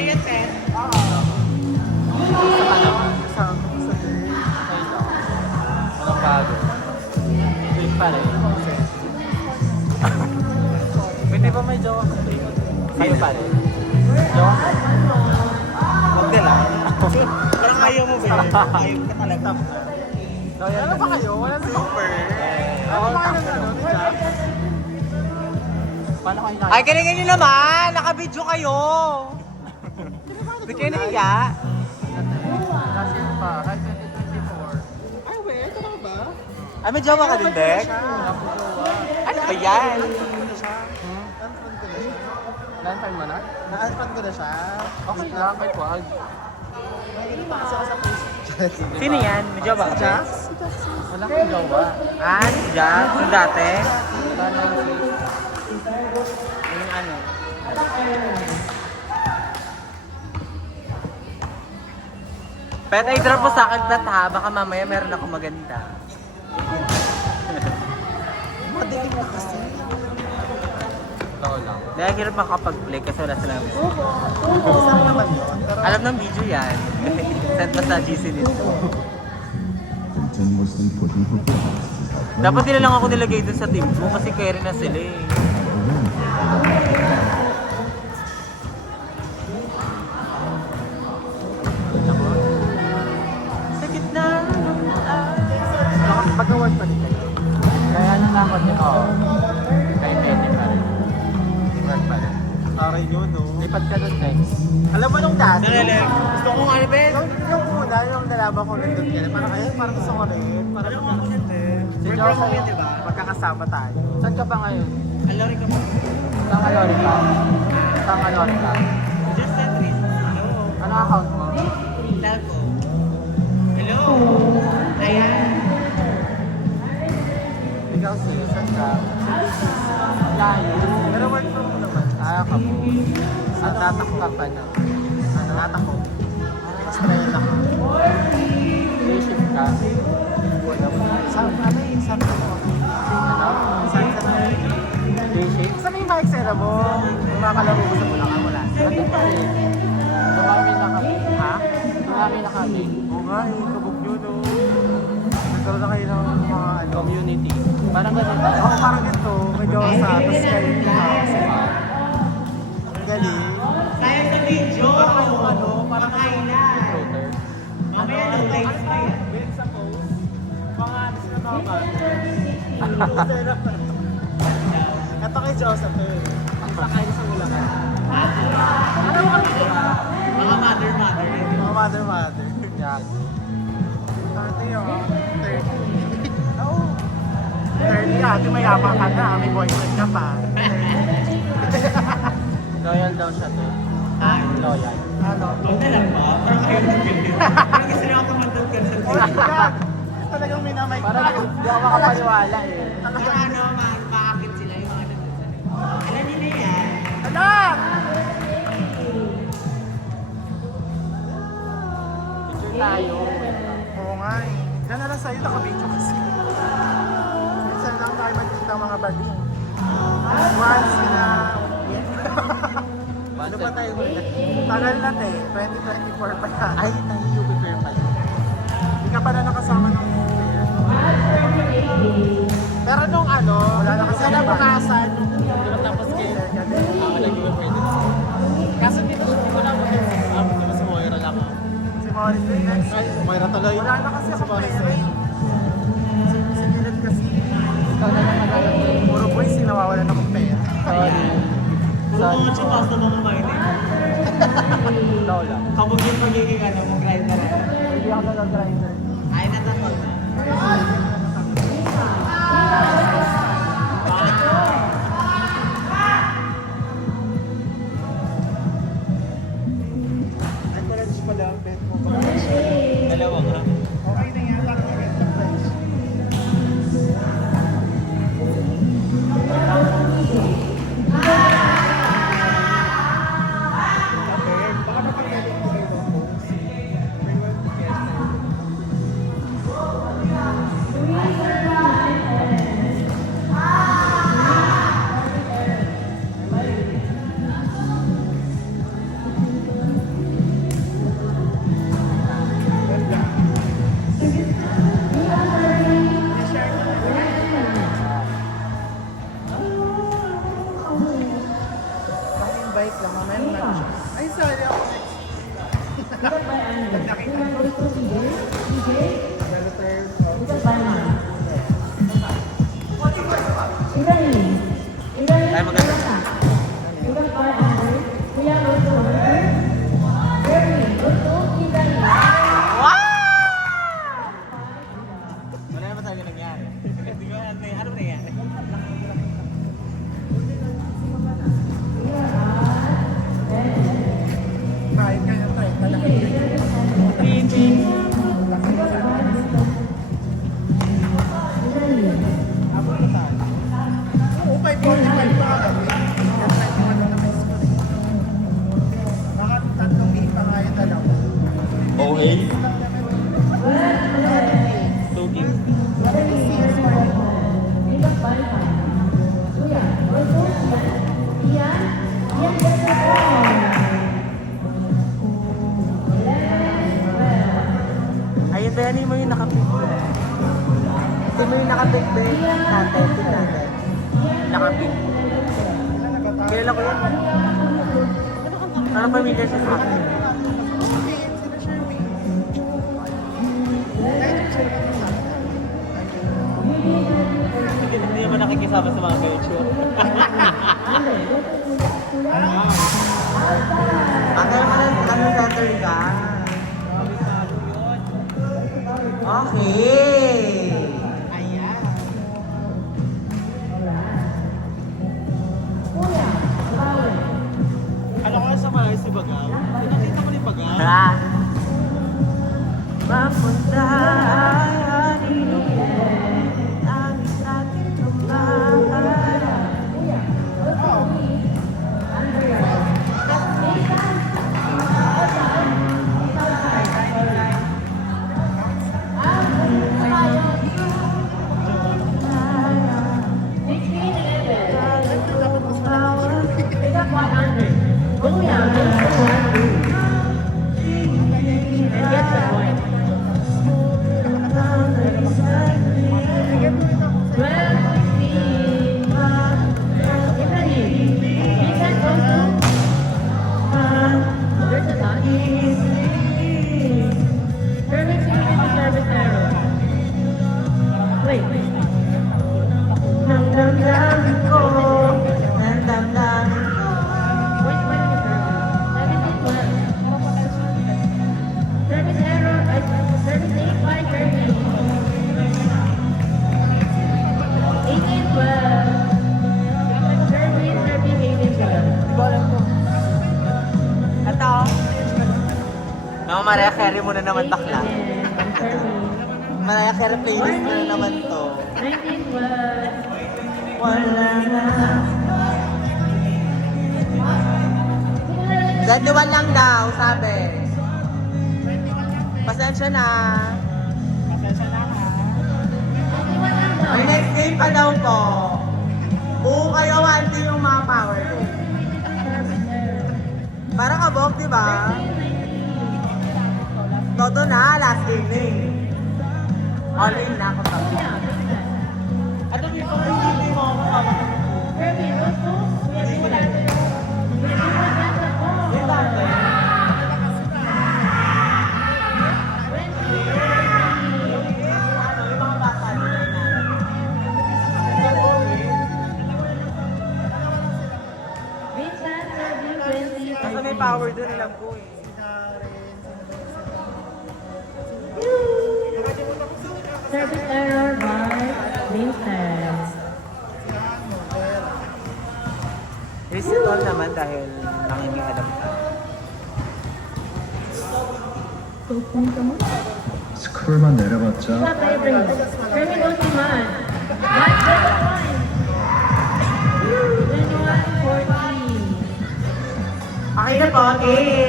yan, Pet? Walang bago. Sweet pa rin. Hindi ba may jowa ka? Sa'yo pa rin. Jowa ka? Huwag din lang. Parang ayaw mo ba yun? Ayaw ka talaga. Ano ba kayo? Walang super. Ano ba kayo ng ano? Paano kayo Ay, galingan nyo naman! Nakabidyo kayo! Ba't kayo nahiya? Last year pa, kahit 2024. Ay, wait, ito na ba? Ay, may jowa ka din, Dek? Ano ba yan? Lantern mo na? Na-unfriend ko na siya. Okay lang, kahit wag. Sino yan? May jowa ka, Dek? Wala kang jowa. Ah, si Jack? Yung dati? Wala nang sis. Yung ano? Pet, ay drop mo sa akin, Pet, ha? Baka mamaya meron ako maganda. Madilim mo kasi. Totoo lang. Dahil hirap makapag-play kasi wala silang gusto. Isang naman yun. Pero Alam ng video yan. Send pa sa GC nito. Continuously pushing for progress. Dapat nila lang ako nilagay dun sa team ko kasi carry na sila eh. Sa gitna ng pag-award pa din kayo. Kaya ano na ako din, oo. Kaya pwede pa rin. Work pa rin. Okay yun, no? Lipat ka doon, Tex. Alam mo nung dati? Gusto ko nga rin, Ben. Yung una, yung nalaman ko nandun ka na, parang ayun, parang gusto ko rin. Parang Si Josa, magkakasama tayo. saan ka ba ngayon? Alori ka pa. Saan ka lori ka? Saan ka lori ka? Just that rin. Hello. Ano account mo? Talco. Hello. Ayan. Ikaw siya, saan ka? Layo. Pero work from home naman. Ayaw ka po. Sa data ko. ka pa na? Ano? Data ko. Extra yun ako. Day shift ka? Saan ano yung sabi ko? Ano? Saan ka na? Day shift? Saan yung mga Excel mo? Yung mga kalaro mo sa Bulacan, wala. Ano pa rin? Dumami na kami. Ha? Dumami na kami. Oo nga, kabog nyo, no? Nagkaroon na kayo ng mga ano. Community. Parang ganun ba? Oo, parang ito. Medyo sa tapos kayo yung house. Ang galing. Sayang sa video. Parang kayong ano, parang highlight. Recruiter. Mamaya no live pa yan. Ben sa post, mga ano sila mga bata. Ito kay Joseph eh. Ang sakay sa Bulacan. Ano mo kami? Mga mother. Mga mother. Yan. Ate yun, 30. Oo. 30, ate mayabang ka na. May boyfriend ka pa. Loyal daw siya, te. Ha? Loyal. Ano? Huwag na lang ba? Parang ayaw na ganyan. Parang gusto niya ako tumandog ka sa Oh my God! Talagang minamay ka. Parang di ako makapaniwala eh. Yung ano, makakit sila yung mga nagsasabi. Alam niyo na yan. Anak! Picture tayo. Oo nga eh. Diyan na lang sa'yo, nakabidyo kasi. Minsan lang tayo magkita mga bading. Once na... Ano ba tayo ulit? Tagal na te, 2024 pa yan. Ay, tayo prepare pa yun. Hindi ka pa na nakasama ng pero nung ano, wala na kasi nabukasan nung tapos kayo. Ako nag-prepare din. Kaso dito ko na Diba si Moira lang ako? si Morris din next. Ay, Moira tuloy. Wala na kasi ako Morris pera eh. Sinilid kasi. Ikaw na lang naglalap ko. Puro boys, nawawalan akong pera. Sorry. Puro mga chikas na mga mining. Ikaw lang. Kabog yung pagiging ano mo, grinder. Hindi ako nag-grinder. Ay, natatag na. Nag-lunch pala ang bet mo. Dalawa ka. Okay na yan lang. Ay, sorry ako. Ay, maganda. Wala naman talaga nangyari. Hindi ko alam na ano nangyari. Kahit ka ng 30 lang. Oo, 5:45 pa kami. Baka 3 day pa nga yung dalawa. OA? 2 games. Ayun, Benny mo yung nakapit. Ito mo yung nakapit, Ben. Natin, pin natin. Nakapit. Kilala ko yun. Parang pamilya siya sa akin. Hindi naman nakikisama sa mga culture. Bakit naman ano center ka? Okay. Ayan. Alam ko sa mga si Bagaw. Nakita ko ni Bagaw. Mapunta ang ating lugar. No, Mariah Carey mo na naman bakla. Mariah Carey playlist mo na naman to. Wala na. 21 lang daw, sabi. Pasensya na. Pasensya na ha. May next game pa daw po. Buo kayo, wanti yung mga power ko. Parang kabog, di ba? Toto na, last game na eh. All in na ako sabi. Ano may parang hindi mo ako kasama ko. Kasi may power doon, alam ko eh. Service error by Vincent. Reset all naman dahil nangingialam ka. 스크롤만 내려봤자 Stop vibrating. Terminal command. 171. 2140. Okay na po, game!